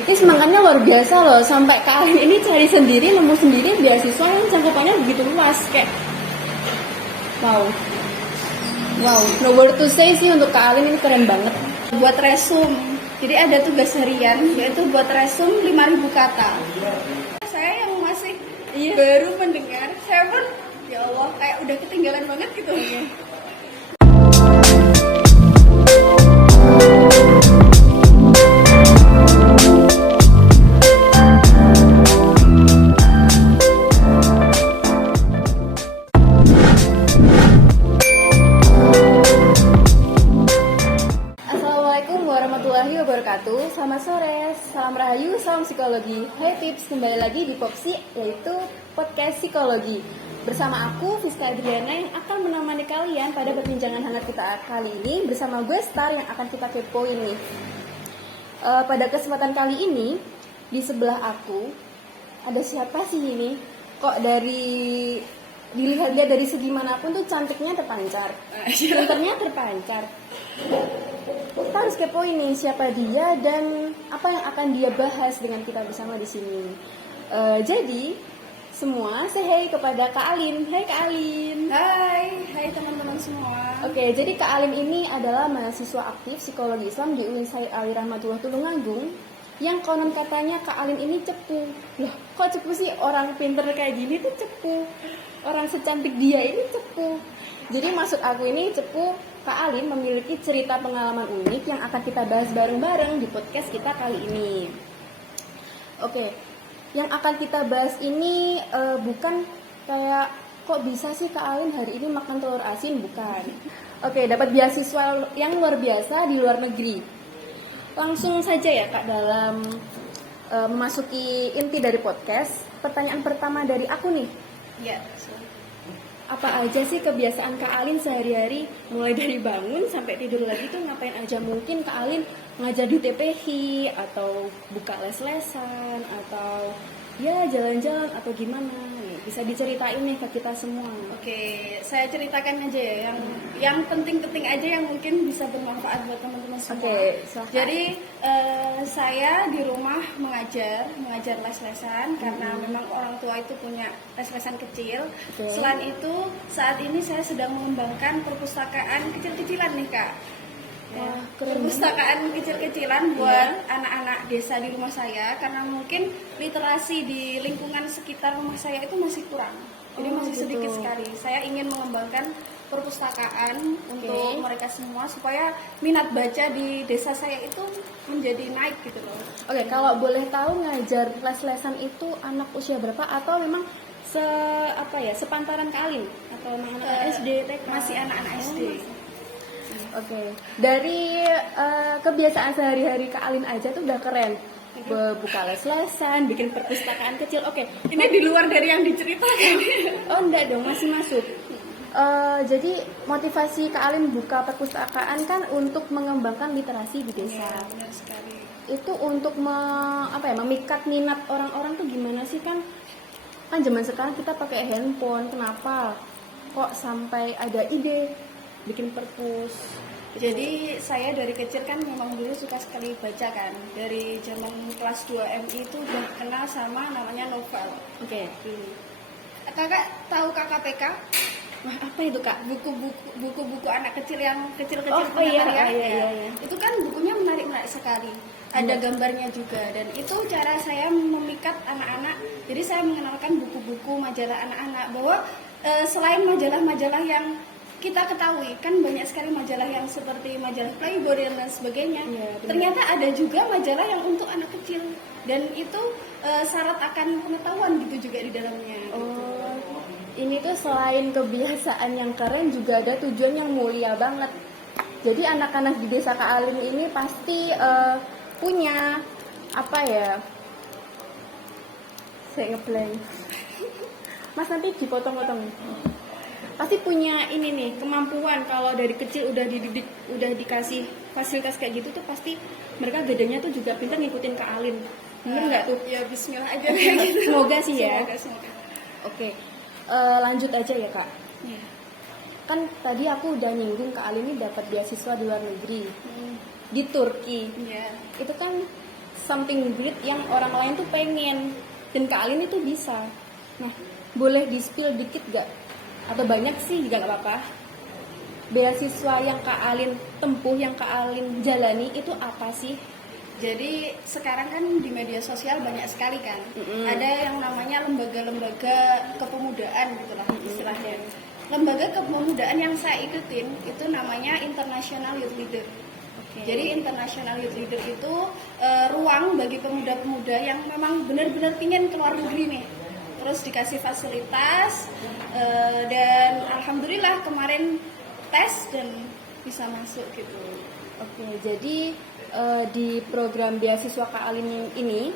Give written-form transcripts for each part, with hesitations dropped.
Itu semangatnya luar biasa loh, sampai Kak Alin ini cari sendiri, nemu sendiri beasiswa yang cakupannya begitu luas. Kayak wow, no word to say sih untuk Kak Alin, ini keren banget. Buat resume, jadi ada tugas harian yaitu buat resume 5.000 kata. Saya yang masih baru mendengar, saya pun ya Allah kayak udah ketinggalan banget gitu. Assalamualaikum warahmatullahi wabarakatuh. Selamat sore, salam rahayu, salam psikologi. Hai tips, kembali lagi di Popsi, yaitu podcast psikologi. Bersama aku, Fiska Adriana, yang akan menemani kalian pada perbincangan hangat kita kali ini bersama gue Star yang akan kita kepoin nih. Pada kesempatan kali ini, di sebelah aku ada siapa sih ini? Kok dilihat-lihat dari segi manapun tuh cantiknya terpancar, pinternya terpancar. Kita harus kepoin nih siapa dia dan apa yang akan dia bahas dengan kita bersama di sini. Jadi semua say hey kepada Kak Alin. Hai Kak Alin. Hai teman-teman semua. Oke, jadi Kak Alin ini adalah mahasiswa aktif psikologi Islam di UIN Said Ali Rahmatullah Tulungagung. Yang konon katanya Kak Alin ini cepu. Loh, kok cepu sih? Orang pinter kayak gini tuh cepu. Orang secantik dia ini cepu. Jadi maksud aku ini cepu, Kak Alin memiliki cerita pengalaman unik yang akan kita bahas bareng-bareng di podcast kita kali ini. Oke, yang akan kita bahas ini bukan kayak kok bisa sih Kak Alin hari ini makan telur asin, bukan. Oke, dapat beasiswa yang luar biasa di luar negeri. Langsung saja ya Kak dalam memasuki inti dari podcast. Pertanyaan pertama dari aku nih. Ya. Apa aja sih kebiasaan Kak Alin sehari-hari, mulai dari bangun sampai tidur lagi tuh ngapain aja? Mungkin Kak Alin ngajar di TPH atau buka les-lesan atau ya jalan-jalan atau gimana nih? Bisa diceritain nih ke kita semua. Oke, saya ceritakan aja ya yang penting-penting aja yang mungkin bisa bermanfaat buat teman-teman semua. Oke, silakan. Jadi saya di rumah mengajar les-lesan karena memang orang tua itu punya les-lesan kecil. Oke. Selain itu saat ini saya sedang mengembangkan perpustakaan kecil-kecilan nih Kak. Wah, keren. Perpustakaan kecil-kecilan buat anak-anak desa di rumah saya karena mungkin literasi di lingkungan sekitar rumah saya itu masih kurang. Jadi masih gitu. sedikit sekali. Saya ingin mengembangkan perpustakaan untuk mereka semua supaya minat baca di desa saya itu menjadi naik gitu loh. Oke, kalau boleh tahu ngajar les-lesan itu anak usia berapa atau memang sepantaran Kak Alin atau anak-anak SD, TK? Masih anak-anak SD. Oke, dari kebiasaan sehari-hari Kak Alin aja tuh udah keren. Buka les-lesan, bikin perpustakaan kecil. Oke, Ini di luar dari yang diceritakan. oh enggak dong, masih masuk. Jadi motivasi Kak Alin buka perpustakaan kan untuk mengembangkan literasi di desa. Ya, benar sekali. Itu untuk memikat minat orang-orang tuh gimana sih kan zaman sekarang kita pakai handphone, kenapa kok sampai ada ide bikin perpus? Jadi saya dari kecil kan memang dulu suka sekali baca kan. Dari zaman kelas 2 MI itu udah kenal sama namanya novel. Oke. Kakak tahu KKPK? Wah, apa itu Kak? Buku-buku anak kecil yang kecil-kecil Oh, iya, ya. iya. Itu kan bukunya menarik-menarik sekali. Ada gambarnya juga dan itu cara saya memikat anak-anak. Jadi saya mengenalkan buku-buku majalah anak-anak bahwa selain majalah-majalah yang kita ketahui kan banyak sekali majalah yang seperti majalah Playboy dan lain sebagainya. Iya, Ternyata ada juga majalah yang untuk anak kecil dan itu syarat akan pengetahuan gitu juga di dalamnya. Oh, ini tuh selain kebiasaan yang keren juga ada tujuan yang mulia banget. Jadi anak-anak di desa Kak Alin ini pasti punya saya ngeplay. Mas nanti dipotong-potong. Pasti punya ini nih kemampuan kalau dari kecil udah dididik, udah dikasih fasilitas kayak gitu tuh pasti mereka gedenya tuh juga pintar ngikutin Kak Alin. Bener nggak tuh? Ya Bismillah aja. Semoga sih ya. Semoga. Oke, lanjut aja ya Kak. Ya. Kan tadi aku udah nyinggung Kak Alin ini dapat beasiswa di luar negeri di Turki. Ya. Itu kan something great yang orang lain tuh pengen, dan Kak Alin itu bisa. Nah, boleh di-spill dikit gak? Atau banyak sih juga gak apa-apa. Beasiswa yang Kak Alin tempuh, yang Kak Alin jalani itu apa sih? Jadi sekarang kan di media sosial banyak sekali kan, ada yang namanya lembaga-lembaga kepemudaan gitulah istilahnya. Lembaga kepemudaan yang saya ikutin itu namanya International Youth Leader. Jadi International Youth Leader itu ruang bagi pemuda-pemuda yang memang benar-benar pingin keluar negeri nih. Terus dikasih fasilitas dan alhamdulillah kemarin tes dan bisa masuk gitu. Oke, jadi di program beasiswa Kak Alin ini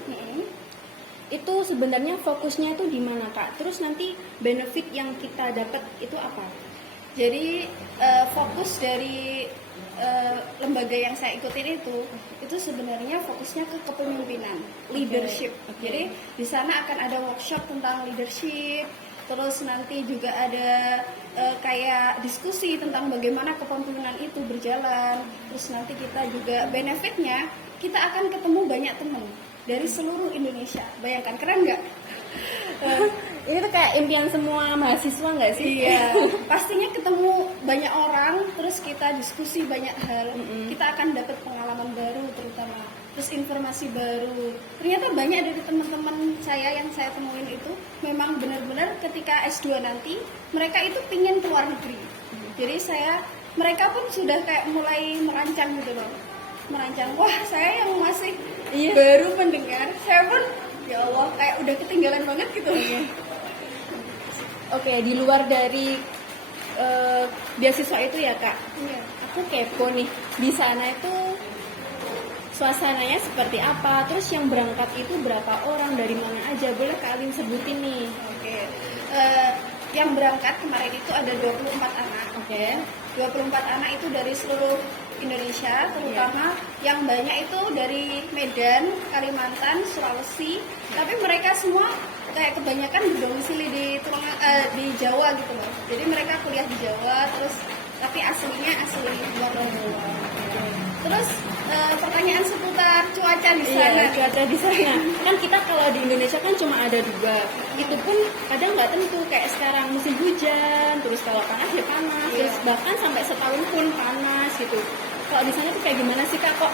itu sebenarnya fokusnya itu di mana Kak? Terus nanti benefit yang kita dapat itu apa? Jadi fokus dari lembaga yang saya ikutin itu sebenarnya fokusnya ke kepemimpinan, leadership. Jadi di sana akan ada workshop tentang leadership. Terus nanti juga ada kayak diskusi tentang bagaimana kepemimpinan itu berjalan. Terus nanti kita juga benefitnya kita akan ketemu banyak teman dari seluruh Indonesia. Bayangkan, keren nggak? Ini tuh kayak impian semua mahasiswa nggak sih? Iya, pastinya ketemu banyak orang, terus kita diskusi banyak hal. Kita akan dapat pengalaman baru terutama. Terus informasi baru. Ternyata banyak dari teman-teman saya yang saya temuin itu memang benar-benar ketika S2 nanti mereka itu pingin keluar negeri. Jadi mereka pun sudah kayak mulai merancang gitu loh. Merancang, wah saya yang masih baru mendengar, saya pun ya Allah kayak udah ketinggalan banget gitu. Oke, di luar dari beasiswa itu ya Kak, aku kepo nih, di sana itu suasananya seperti apa, terus yang berangkat itu berapa orang, dari mana aja, boleh Kak Alin sebutin nih. Oke. Yang berangkat kemarin itu ada 24 anak. Oke. 24 anak itu dari seluruh Indonesia, terutama yang banyak itu dari Medan, Kalimantan, Sulawesi. Tapi mereka semua kayak kebanyakan berdomisili di Jawa gitu loh. Jadi mereka kuliah di Jawa, terus tapi aslinya asli luar Jawa. Terus pertanyaan seputar cuaca di sana. Iya, cuaca di sana. Kan kita kalau di Indonesia kan cuma ada 2. Itu pun kadang nggak tentu, kayak sekarang musim hujan, terus kalau panas ya panas, terus bahkan sampai setahun pun panas gitu. Kalau di sana tuh kayak gimana sih Kak? Kok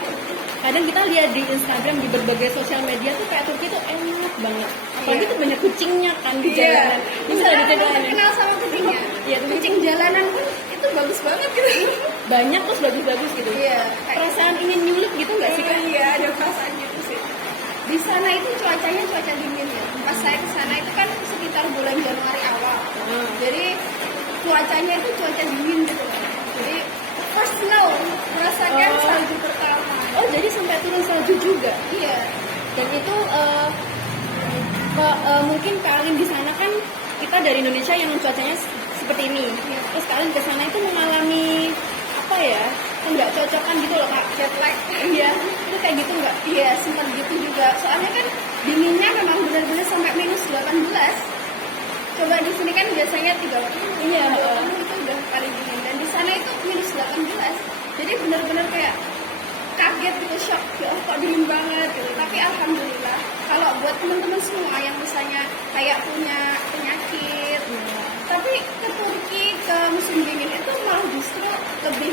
kadang kita lihat di Instagram, di berbagai sosial media tuh kayak Turki tuh enak banget. Apalagi tuh banyak kucingnya kan di jalanan. Bisa terkenal sama kucingnya. Iya, kucing jalanan pun itu bagus banget gitu. Banyak terus bagus-bagus gitu. Iya. Perasaan ingin nyulik gitu nggak sih Kak? Iya, ada perasaan gitu sih. Di sana itu cuacanya cuaca dingin ya. Pas saya ke sana itu kan sekitar bulan Januari awal. Jadi cuacanya itu cuaca dingin gitu. Jadi first snow, merasakan salju pertama. Oh, jadi sampai turun salju juga? Iya. Dan itu mungkin Kak Alin di sana kan kita dari Indonesia yang cuacanya seperti ini. Terus Kak Alin ke sana itu mengalami apa ya? Enggak cocokan gitu loh Kak, jet lag. Iya, itu kayak gitu enggak? Iya, sempat gitu juga. Soalnya kan dinginnya memang benar-benar sampai minus 18. Coba di sini kan biasanya 30. Iya, itu udah paling dingin. Dan di sana itu minus 18. Jadi benar-benar kayak kaget gitu, shock. Ya kok dingin banget gitu. Tapi alhamdulillah, kalau buat teman-teman semua yang misalnya kayak punya penyakit, tapi ke Turki ke musim dingin itu malah justru lebih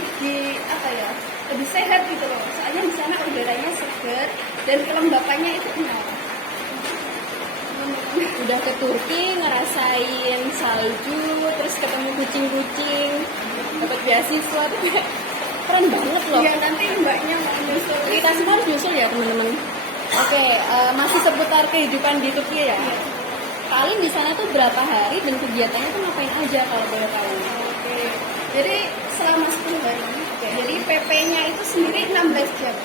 lebih sehat gitu loh. Soalnya di sana udaranya segar dan kelembapannya itu nol. Udah ke Turki ngerasain salju, terus ketemu kucing-kucing, dapat beasiswa, tuh kayak keren banget loh. Iya, nanti mbaknya mau nyusul. Kita semua harus nyusul ya teman-teman. Oke, masih seputar kehidupan di Turki ya. Kak Alin di sana tuh berapa hari dan kegiatannya tuh ngapain aja kalau boleh tahu? Oke. Jadi selama 10 hari. Jadi PP-nya itu sendiri 16 jam.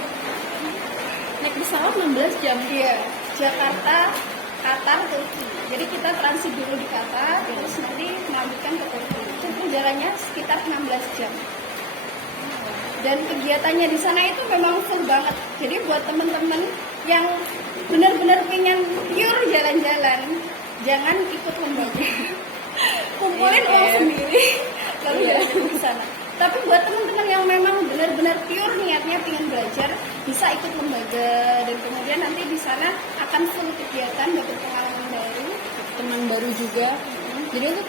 Naik pesawat 16 jam. Iya, Jakarta, Qatar, Turki. Jadi kita transit dulu di Qatar, terus nanti melanjutkan ke Turki. Itu perjalanannya sekitar 16 jam. Dan kegiatannya di sana itu memang full banget. Jadi buat teman-teman yang benar-benar pengen pure jalan-jalan, jangan ikut lembaga. Kumpulin uang sendiri, lalu jalan di sana. Tapi buat teman-teman yang memang benar-benar pure niatnya ingin belajar, bisa ikut lembaga dan kemudian nanti di sana akan full kegiatan, dapat pengalaman baru, teman baru juga. Jadi untuk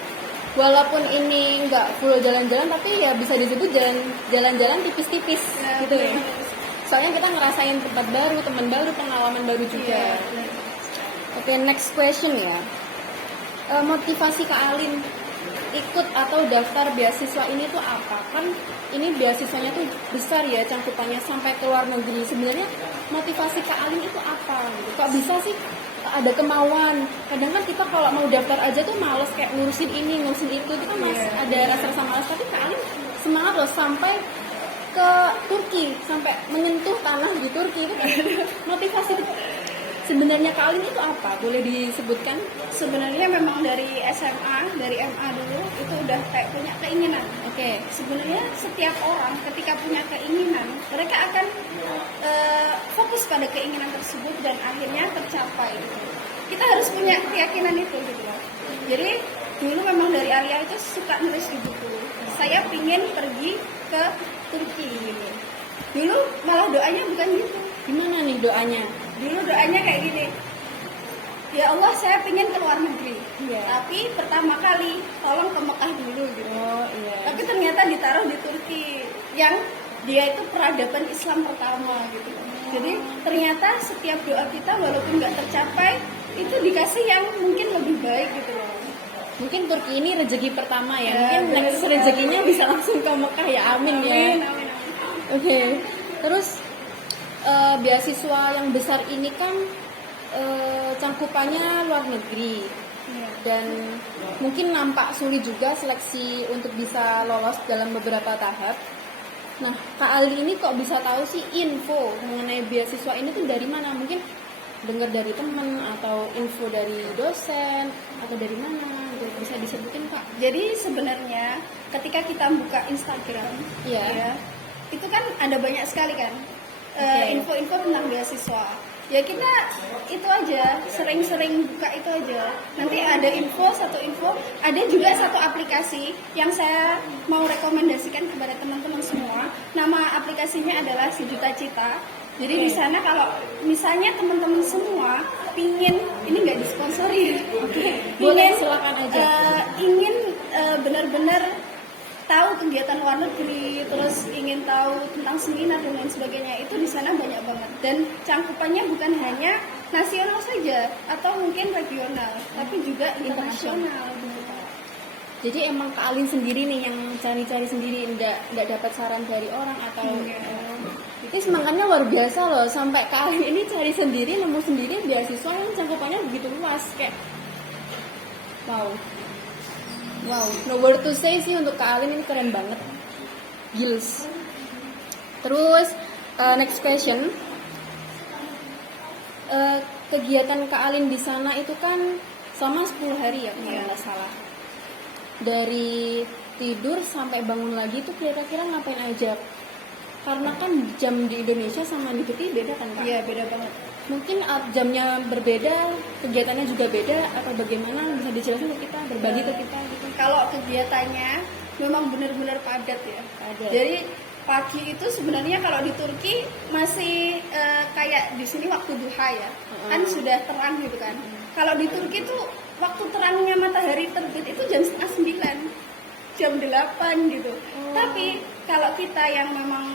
walaupun ini nggak full jalan-jalan, tapi ya bisa disebut jalan-jalan tipis-tipis gitu ya. Soalnya kita ngerasain tempat baru, teman baru, pengalaman baru juga. Iya. Oke, next question ya. Motivasi Kak Alin ikut atau daftar beasiswa ini tuh apa? Kan ini beasiswanya tuh besar ya cangkupannya sampai ke luar negeri. Sebenarnya motivasi Kak Alin itu apa? Gitu. Kok bisa sih ada kemauan? Kadang kan kita kalau mau daftar aja tuh males kayak ngurusin ini, ngurusin itu. Kita masih ada rasa-rasa males. Tapi Kak Alin semangat loh sampai ke Turki, sampai menyentuh tanah di Turki itu kan. Motivasi sebenarnya Kak Alin itu apa? Boleh disebutkan? Sebenarnya memang dari SMA, dari MA dulu itu udah kayak punya keinginan. Oke. Sebenarnya setiap orang ketika punya keinginan, mereka akan fokus pada keinginan tersebut dan akhirnya tercapai. Kita harus punya keyakinan itu gitu loh. Jadi dulu memang dari Alia itu suka nulis di buku. Saya pingin pergi ke Turki gitu. Dulu malah doanya bukan gitu. Gimana nih doanya? Dulu doanya kayak gini. Ya Allah, saya pingin ke luar negeri. Iya. Tapi pertama kali tolong ke Mekah dulu gitu. Oh iya. Tapi ternyata ditaruh di Turki yang dia itu peradaban Islam pertama gitu. Jadi ternyata setiap doa kita walaupun nggak tercapai itu dikasih yang mungkin lebih baik gitu loh. Mungkin Turki ini rezeki pertama ya. Ya, Mungkin benar next sekali. rezekinya bisa langsung ke Mekah ya. Amin ya. Amin, amin, amin. Oke. Terus beasiswa yang besar ini kan cangkupannya luar negeri. Iya. Dan mungkin nampak sulit juga seleksi untuk bisa lolos dalam beberapa tahap. Nah, Kak Ali ini kok bisa tahu sih info mengenai beasiswa ini tuh dari mana? Mungkin dengar dari teman atau info dari dosen atau dari mana? Gitu. Bisa disebutin Kak? Jadi sebenarnya ketika kita buka Instagram, Iya. ya, itu kan ada banyak sekali kan Oke. info-info tentang beasiswa. Ya kita itu aja, sering-sering buka itu aja. Nanti ada satu info, ada juga satu aplikasi yang saya mau rekomendasikan kepada teman-teman semua. Nama aplikasinya adalah Sejuta Cita. Jadi di sana kalau misalnya teman-teman semua pingin, ini nggak disponsori, Boleh, silakan aja. ingin benar-benar tahu kegiatan luar negeri, terus ingin tahu tentang seminar dan lain sebagainya, itu di sana banyak banget. Dan cangkupannya bukan hanya nasional saja atau mungkin regional, tapi juga internasional. Jadi emang Kak Alin sendiri nih yang cari-cari sendiri, nggak dapat saran dari orang atau itu semangatnya luar biasa loh, sampai Kak Alin ini cari sendiri, nemu sendiri beasiswa yang cangkupannya begitu luas kayak wow, no word to say sih untuk Kak Alin, ini keren banget, gils. Terus next question, kegiatan Kak Alin di sana itu kan selama 10 hari ya kalau nggak salah. Dari tidur sampai bangun lagi itu kira-kira ngapain aja? Karena kan jam di Indonesia sama di Turki beda kan Kak? Iya, beda banget. Mungkin jamnya berbeda, kegiatannya juga beda, atau bagaimana bisa dijelasin ke kita, berbagi ke kita gitu? Kalau kegiatannya memang benar-benar padat ya. Padat. Jadi pagi itu sebenarnya kalau di Turki masih kayak di sini waktu duha ya, kan sudah terang gitu kan. Kalau di Turki tuh waktu terangnya matahari terbit itu jam 8:30, jam 8 gitu. Tapi kalau kita yang memang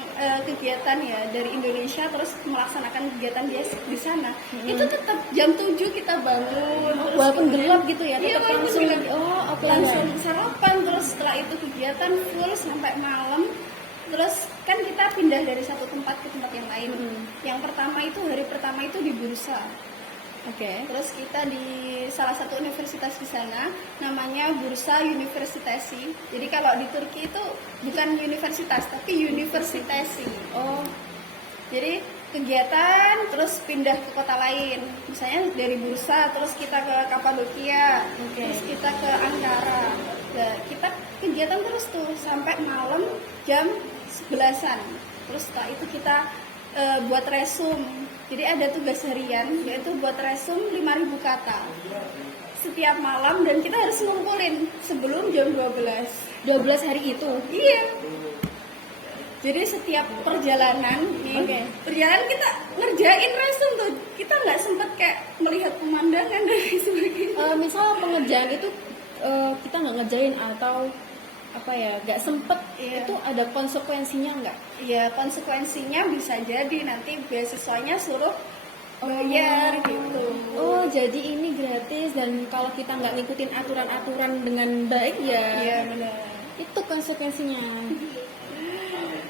kegiatan ya dari Indonesia terus melaksanakan kegiatan di sana, itu tetap jam 7 kita bangun. Terus Walaupun kemudian- gelap gitu ya, Iya, tetap walaupun langsung. gelap. Oh, oke. Langsung sarapan, terus setelah itu kegiatan full sampai malam. Terus kan kita pindah dari satu tempat ke tempat yang lain. Yang pertama itu hari pertama itu di Bursa. Oke. Terus kita di salah satu universitas di sana namanya Bursa Universitasi. Jadi kalau di Turki itu bukan universitas tapi universitasi. Oh, Jadi kegiatan terus pindah ke kota lain. Misalnya dari Bursa terus kita ke Kapadokia, terus kita ke Ankara. Nah, kita kegiatan terus tuh sampai malam jam 11-an. Terus setelah itu kita buat resume. Jadi ada tugas harian yaitu buat resume 5.000 kata. setiap malam dan kita harus ngumpulin sebelum jam 12. 12 hari itu. Iya. Jadi setiap perjalanan nih, perjalanan kita ngerjain resume tuh, kita nggak sempet kayak melihat pemandangan dan sebagainya. Misal pengerjaan itu kita nggak ngerjain atau apa ya, nggak sempet, Iya. itu ada konsekuensinya nggak? Ya konsekuensinya bisa jadi nanti beasiswanya suruh bayar gitu. Oh, jadi ini gratis dan kalau kita nggak ngikutin aturan-aturan dengan baik ya, Iya benar. itu konsekuensinya.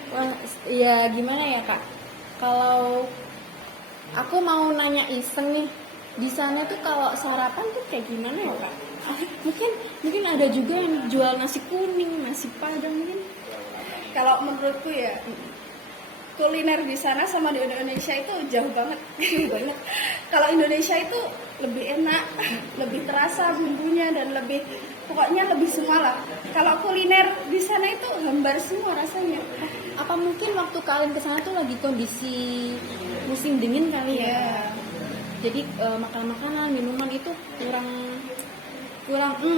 Wah, ya gimana ya kak? Kalau aku mau nanya iseng nih, di sana tuh kalau sarapan tuh kayak gimana ya kak? Mungkin ada juga yang jual nasi kuning, nasi padang mungkin. Kalau menurutku ya kuliner di sana sama di Indonesia itu jauh banget. Banyak. Kalau Indonesia itu lebih enak, lebih terasa bumbunya dan lebih pokoknya lebih semua lah. Kalau kuliner di sana itu hambar semua rasanya. Apa mungkin waktu kalian ke sana tuh lagi kondisi musim dingin kali ya? Iya. Jadi makanan-makanan, minuman itu kurang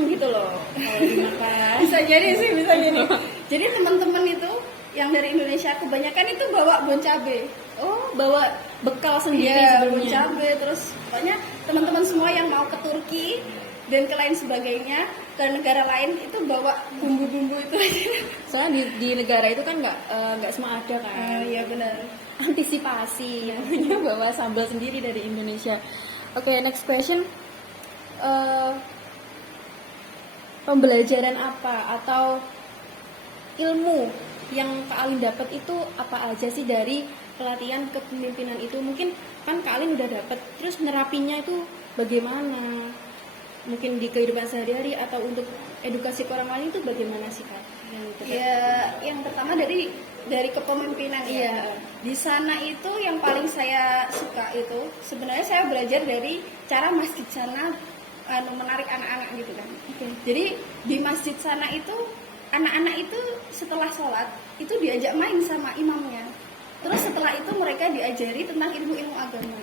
gitu loh kalau dimakan. Bisa jadi sih, bisa jadi. Jadi teman-teman itu yang dari Indonesia kebanyakan itu bawa bon cabe. Oh, bawa bekal sendiri Iya, bon sebelumnya. cabe terus pokoknya teman-teman semua yang mau ke Turki dan ke lain sebagainya, ke negara lain itu bawa bumbu-bumbu itu aja. Soalnya di negara itu kan nggak semua ada kan. Iya benar. Antisipasi, namanya bawa sambal sendiri dari Indonesia. Oke, next question. Pembelajaran apa atau ilmu yang Kak Alin dapat itu apa aja sih dari pelatihan kepemimpinan itu? Mungkin kan Kak Alin udah dapat, terus nerapinya itu bagaimana? Mungkin di kehidupan sehari-hari atau untuk edukasi ke orang lain itu bagaimana sih Kak? Ya, yang pertama dari kepemimpinan Iya. ya. Di sana itu yang paling saya suka itu sebenarnya saya belajar dari cara masjid sana menarik anak-anak gitu kan. Oke. Jadi di masjid sana itu anak-anak itu setelah sholat itu diajak main sama imamnya. Terus setelah itu mereka diajari tentang ilmu-ilmu agama.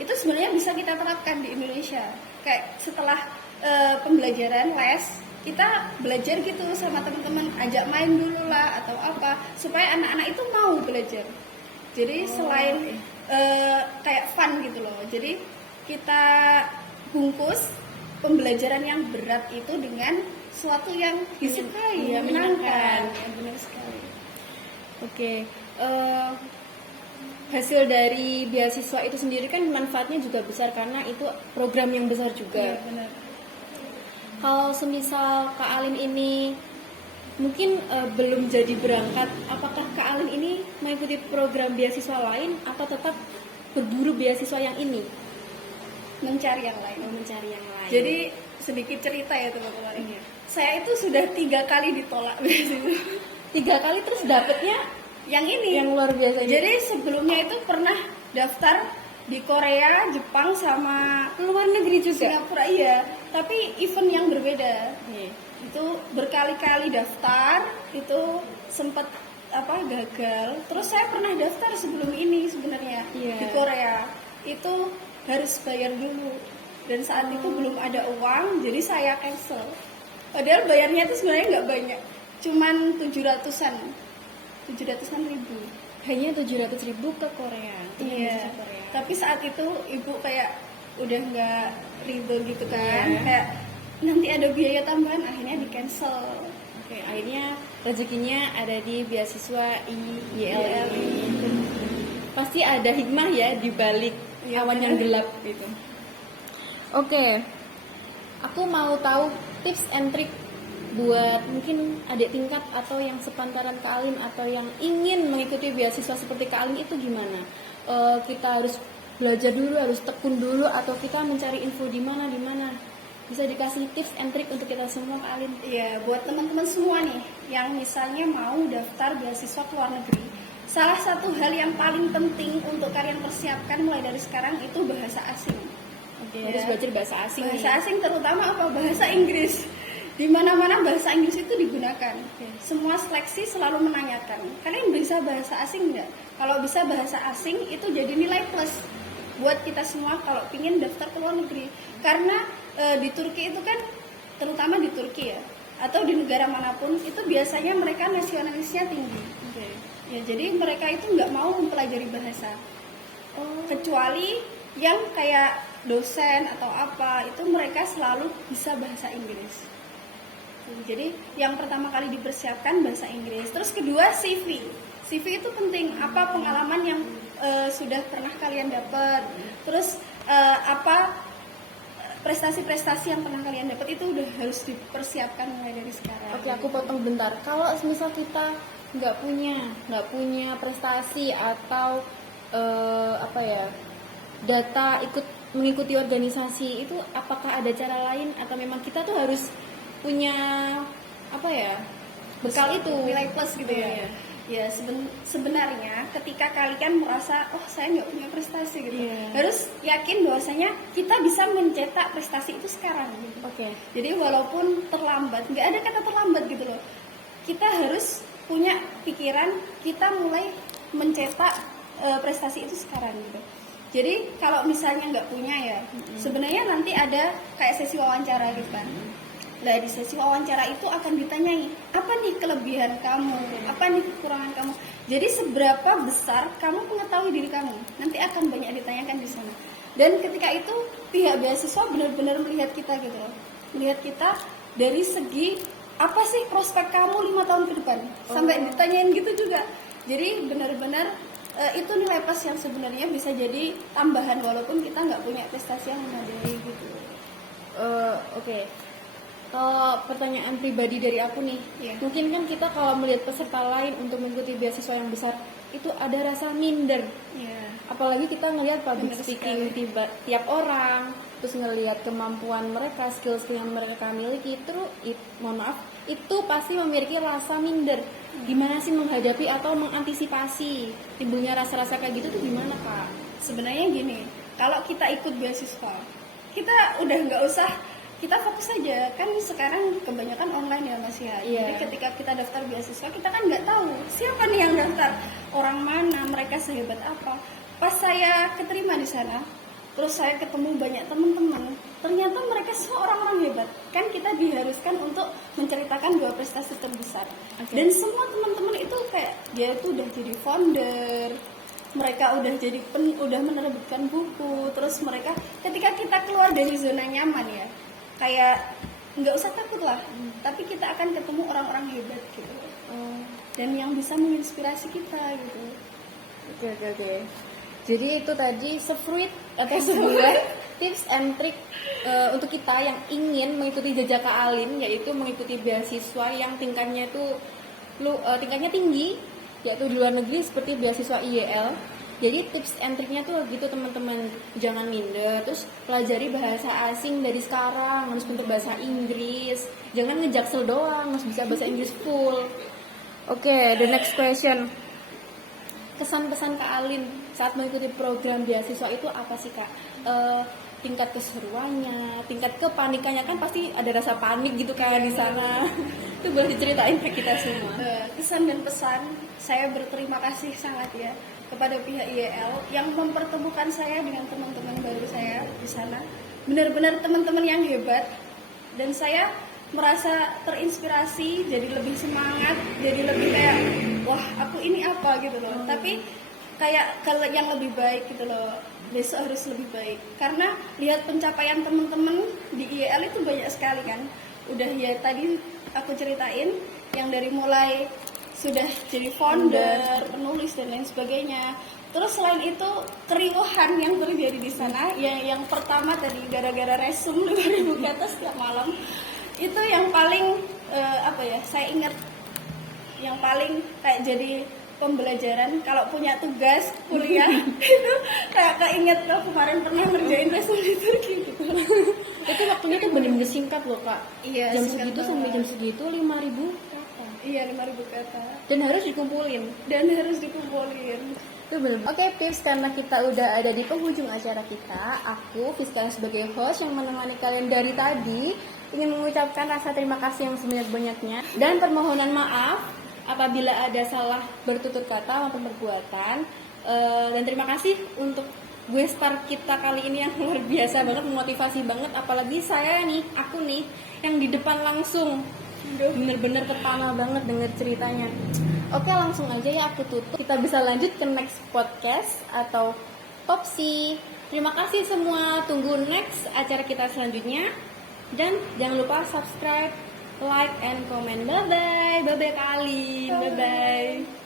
Itu sebenarnya bisa kita terapkan di Indonesia. Kayak setelah pembelajaran les kita belajar gitu sama teman-teman, ajak main dulu lah atau apa supaya anak-anak itu mau belajar. Jadi selain kayak fun gitu loh. Jadi kita bungkus pembelajaran yang berat itu dengan sesuatu yang disukai, Iya, menyenangkan. Ya, benar sekali. Oke, hasil dari beasiswa itu sendiri kan manfaatnya juga besar karena itu program yang besar juga. Iya, benar. Kalau semisal Kak Alin ini mungkin belum jadi berangkat, apakah Kak Alin ini mengikuti program beasiswa lain atau tetap berburu beasiswa yang ini? Mencari yang lain. Mencari yang lain. Jadi sedikit cerita ya teman-teman. Saya itu sudah 3 kali ditolak beasiswa. 3 kali terus dapetnya Yang ini. yang luar biasa. Jadi sebelumnya itu pernah daftar di Korea, Jepang sama luar negeri juga. Singapura iya, tapi event yang berbeda. Nih. Itu berkali-kali daftar, itu sempat gagal. Terus saya pernah daftar sebelum ini sebenarnya Iya. di Korea. Itu harus bayar dulu dan saat itu belum ada uang, jadi saya cancel. Padahal bayarnya itu sebenarnya nggak banyak, cuman 700-an ribu. Hanya 700.000 ke Korea. Iya. Korea. Tapi saat itu ibu kayak udah nggak ridho gitu kan, Iya. kayak nanti ada biaya tambahan, akhirnya di cancel. Oke, akhirnya rezekinya ada di beasiswa IYLI. Pasti ada hikmah ya di balik Iya, awan yang gelap gitu. Oke, aku mau tahu tips and trick buat mungkin adik tingkat atau yang sepantaran Kak Alin atau yang ingin mengikuti beasiswa seperti Kak Alin itu gimana? Kita harus belajar dulu, harus tekun dulu, atau kita mencari info di mana? Bisa dikasih tips and trick untuk kita semua Kak Alin? Iya, buat teman-teman semua nih yang misalnya mau daftar beasiswa ke luar negeri, salah satu hal yang paling penting untuk kalian persiapkan mulai dari sekarang itu bahasa asing. Oke, Ya. harus belajar bahasa asing. Bahasa nih. asing terutama apa? Bahasa Inggris. Di mana-mana bahasa Inggris itu digunakan. Semua seleksi selalu menanyakan, kalian bisa bahasa asing nggak? Kalau bisa bahasa asing itu jadi nilai plus buat kita semua kalau pingin daftar ke luar negeri. Karena di Turki itu kan, terutama di Turki ya, atau di negara manapun itu biasanya mereka nasionalisnya tinggi. Oke. Ya, jadi mereka itu nggak mau mempelajari bahasa, kecuali yang kayak dosen atau apa itu mereka selalu bisa bahasa Inggris. Jadi yang pertama kali dipersiapkan bahasa Inggris. Terus kedua CV. CV itu penting. Apa pengalaman yang sudah pernah kalian dapat. Terus apa prestasi-prestasi yang pernah kalian dapat itu udah harus dipersiapkan mulai dari sekarang. Oke, aku potong bentar. Kalau misal kita nggak punya prestasi atau apa ya, data mengikuti organisasi itu, apakah ada cara lain atau memang kita tuh harus punya apa ya, bekal itu, nilai plus gitu ya? Iya. Ya sebenarnya ketika kalian merasa saya nggak punya prestasi gitu, harus yakin bahwasanya kita bisa mencetak prestasi itu sekarang gitu. Oke. Jadi walaupun terlambat, nggak ada kata terlambat gitu loh, kita harus punya pikiran kita mulai mencetak prestasi itu sekarang gitu. Jadi kalau misalnya nggak punya ya, sebenarnya nanti ada kayak sesi wawancara gitu kan. Nah, di sesi wawancara itu akan ditanyai, apa nih kelebihan kamu, apa nih kekurangan kamu. Jadi seberapa besar kamu mengetahui diri kamu, nanti akan banyak ditanyakan di sana. Dan ketika itu pihak beasiswa benar-benar melihat kita gitu loh, melihat kita dari segi apa sih prospek kamu 5 tahun ke depan, sampai ditanyain gitu juga. Jadi benar-benar itu nilai plus yang sebenarnya bisa jadi tambahan walaupun kita nggak punya prestasi yang memadai gitu. Oke. Kalau pertanyaan pribadi dari aku nih, mungkin kan kita kalau melihat peserta lain untuk mengikuti beasiswa yang besar itu ada rasa minder. Apalagi kita ngelihat public speaking tiap orang, terus ngelihat kemampuan mereka, skill-skill yang mereka miliki, mohon maaf, itu pasti memiliki rasa minder. Gimana sih menghadapi atau mengantisipasi timbulnya rasa-rasa kayak gitu tuh gimana, Kak? Sebenarnya gini, kalau kita ikut beasiswa, kita udah nggak usah, kita fokus aja, kan sekarang kebanyakan online ya Mas ya. Jadi ketika kita daftar beasiswa, kita kan nggak tahu siapa nih yang daftar, orang mana, mereka sehebat apa. Pas saya keterima di sana, terus saya ketemu banyak teman-teman, ternyata mereka semua orang-orang hebat. Kan kita diharuskan untuk menceritakan 2 prestasi terbesar. Dan semua teman-teman itu kayak dia itu udah jadi founder, mereka udah menerbitkan buku, terus mereka ketika kita keluar dari zona nyaman ya, kayak nggak usah takut lah, tapi kita akan ketemu orang-orang hebat gitu, dan yang bisa menginspirasi kita gitu. Oke. Jadi itu tadi sefruit atau sebuah tips and trick untuk kita yang ingin mengikuti jejak Kak Alin, yaitu mengikuti beasiswa yang tingkatnya tinggi, yaitu di luar negeri seperti beasiswa IEL. Jadi tips and triknya tuh gitu teman-teman, jangan minder, terus pelajari bahasa asing dari sekarang, harus pintar bahasa Inggris, jangan ngejaksel doang, harus bisa bahasa Inggris full. Oke, the next question. Kesan-pesan Kak Alin saat mengikuti program beasiswa itu apa sih, Kak? Tingkat keseruannya, tingkat kepanikannya, kan pasti ada rasa panik gitu kayak di sana. Itu boleh diceritain ke kita semua. Kesan dan pesan, saya berterima kasih sangat ya kepada pihak IEL yang mempertemukan saya dengan teman-teman baru saya di sana. Benar-benar teman-teman yang hebat, dan saya merasa terinspirasi, jadi lebih semangat, jadi lebih kayak wah aku ini apa gitu loh. Tapi kayak kalau yang lebih baik gitu loh, besok harus lebih baik, karena lihat pencapaian teman-teman di IEL itu banyak sekali kan. Udah ya tadi aku ceritain yang dari mulai sudah jadi founder, penulis dan lain sebagainya. Terus selain itu keriuhan yang terjadi di sana, yang pertama tadi gara-gara resume 5.000 ke atas setiap malam, itu yang paling saya ingat, yang paling kayak jadi pembelajaran kalau punya tugas kuliah itu kayak keinget loh kemarin pernah ngerjain resume di Turki gitu. Itu waktunya tuh bener-bener singkat loh, Kak. Iya, jam segitu banget. Sampai jam segitu 5.000 kata. Iya, 5.000 kata. Dan harus dikumpulin. Itu bener. Oke, tips, karena kita udah ada di penghujung acara kita, aku Fiska sebagai host yang menemani kalian dari tadi ingin mengucapkan rasa terima kasih yang sebanyak-banyaknya dan permohonan maaf apabila ada salah bertutur kata maupun perbuatan, dan terima kasih untuk gue star kita kali ini yang luar biasa banget, memotivasi banget. Apalagi saya nih, aku nih yang di depan langsung bener-bener kepana banget denger ceritanya. Oke, langsung aja ya aku tutup. Kita bisa lanjut ke next podcast atau Topsy. Terima kasih semua, tunggu next acara kita selanjutnya. Dan jangan lupa subscribe, like, and comment. Bye-bye. Bye-bye kali. Bye-bye.